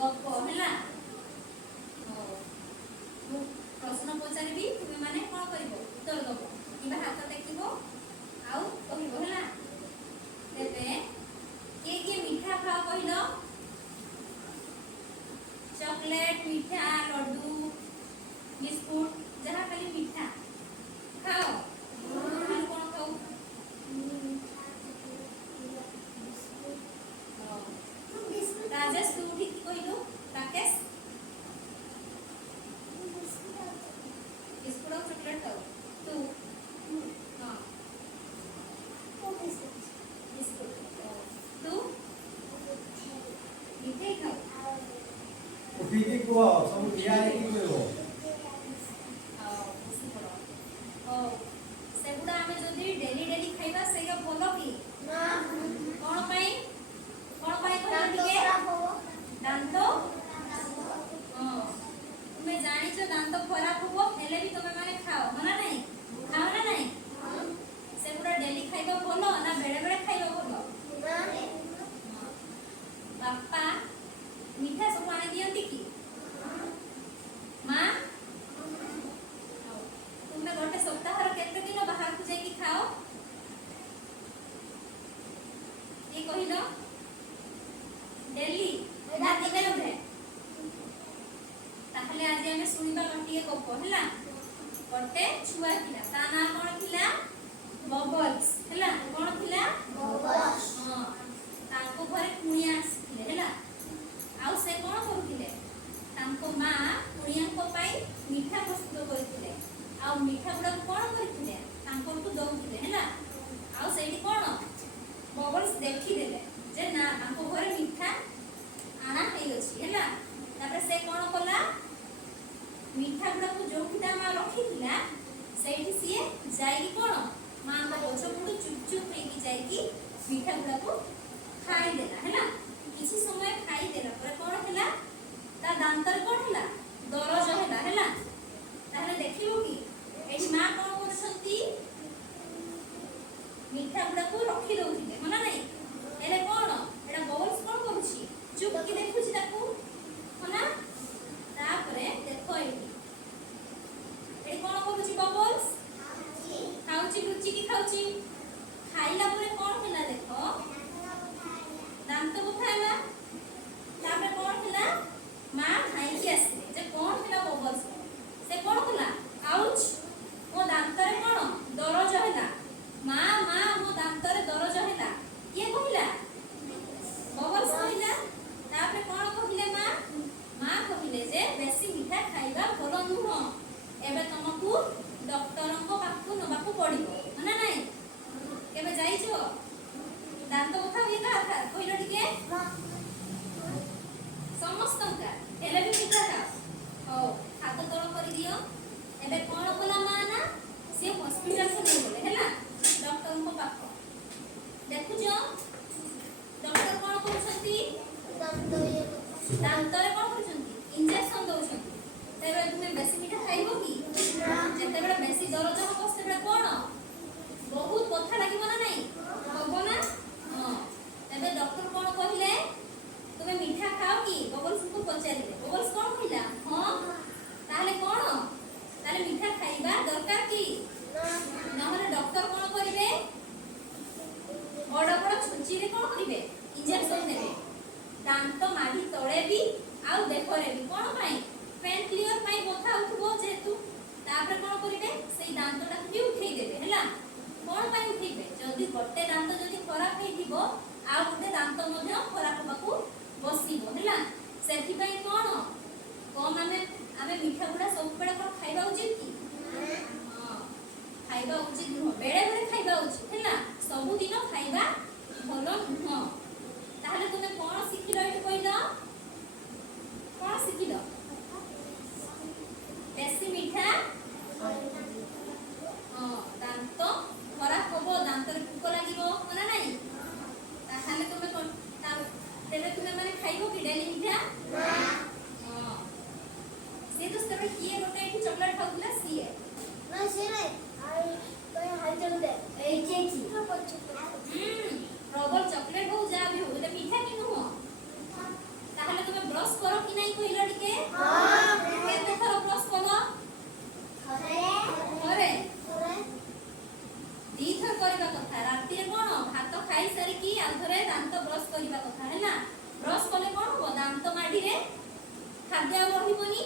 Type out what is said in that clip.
गप है प्रश्न पचारि तुम मैंने कौन कर उत्तर दब कि हाथ देखो आउ कह तेरे किए किए मीठा खाओ कहल चॉकलेट मीठा लड्डू बिस्कुट जहाँ खाली मीठा खाओ कौन खाओ राजेश तू ठीक कहलु राकेश बिस्कुट और चॉकलेट खाओ तू हां बिस्कुट तू मिठाई खाओ उठी को सब दिया है कि को सेगुड़ा आमे जदी डेली डेली खाइबा सेगा बोलो की ना कोन पई कहला टिके दांत हां तुमे जानि छ दांत खराब होबो हेले भी तुमे माने खाओ मना नहीं खाओ ना नहीं सेगुड़ा डेली खाइबा बोलो ना बेडे बेडे खाइबा बोलो ना बापा मीठा सब आने दियंती की मां तुमे गोटे सप्ताह रो केते दिन बाहर को जाई की खाओ ये कहिलो डेली ना दिने रे ताहले आज हमें सुनिबा गटिए गप हला गोटे छुआ थिला ता नाम कोन थिला बबल्स हला कोन थिला बबल्स हां ताको घरे कुणिया आसिथिले हला आउ से कोन करूथिले तांको मां कुणियाको पाई मीठा प्रस्तुत करथिले आउ मीठा गुडा कोन करथिले तांको को दउथिले हला आउ सेठी कोन बबल्स देखि देले जे ना तांको घरे मीठा आना हेई अछि हला तापर से कोन कला मीठा गुडा को जोठिता मा रखिथिला सेठी सिए जाई कोन मां को पछो गुडू चुप चुप हेकी जाई की मीठा गुडा को खाई देला हला किछि समय खाई देला पर कोन हला ता दांतर कोन हला दरज हला हला ताहले देखिबो की एठी मां कोन करछंती मीठा गुडा को रखि दउथिले मना नहीं एले कोन एटा बबल्स कोन करूछि चुप की देखुछि ताकू हना तापरे देखो एठी कोन करूछि बबल्स खाउछि लुचि की खाउछि खाइला परे कोन हला देखो दांत को खाइला तापरे कोन हला मां खाई की आसी जे कोन हला बबल्स से कोन हला आउच मो दांतरे कोन दरज हला मां मां मो दांतरे दरज हला के कहिला बबल्स कहिला तापरे कोन कहिले मां मां कहिले जे बेसी मीठा खाइबा भलो नुह एबे तुमको डॉक्टर को पाखु नबाकू पड़िबो ना नहीं केबे जाइछो दांत कथा ये का था कहिलो टिके समस्त का एले भी मीठा खाओ हो हाथ तोड़ कर दियो एबे कोन कला मां ना से हॉस्पिटल को ले गेले हैला डॉक्टर को पाखो देखु जो डॉक्टर कोन करछंती दांतरे कोन करछंती इंजेक्शन दउछंती तेबे तुमे बेसी मीठा खाइबो की जेते बेले बेसी दरद हो सेबे कोन बहुत कथा लागिबो ना नहीं हबो ना हां तेबे डॉक्टर कोन कहिले तुमे मीठा खाओ की बबल्स को पचारिले बबल्स कोन कहिला हां ताहले कोन ताहले मीठा खाइबा दरकार की नहले डॉक्टर कोन करिवे बड़ बड़ छुंची रे कोन करिवे इंजेक्शन देबे दांत माढी तळे भी आउ देखरे भी कोन पाई पेन क्लियर पाई बथा उठबो जेतु तापर कोन करिवे सेई दांतटा भी उठेई देबे हला कोन पाई उठेइबे जदी गोटे दांत जदी खराब हेइथिबो आ गोटे दांत मध्ये खराब होबाकू बसिबो हला सेथि पई कोन कम आमे मीठा गुडा सब बेले कोन खाइबा उचित की हां खाइबा उचित नुह बेले बेले खाइबा उचित हला सब दिन खाइबा भलो नुह ताहले तुमे कोन सिखिलो एठी कहिलो कोन सिखिलो बेसी मीठा दांत खराब होबो दांतर फुक लागिबो ना नहीं ताहले तुमे ଖାଇ ସାରିକି ଆଉ ଥରେ ଦାନ୍ତ ବ୍ରଶ କରିବା କଥା ହେଲା। ବ୍ରଶ କଲେ କଣ ହବ ଦାନ୍ତ ମାଢିରେ ଖାଦ୍ୟ ଆଉ ରହିବନି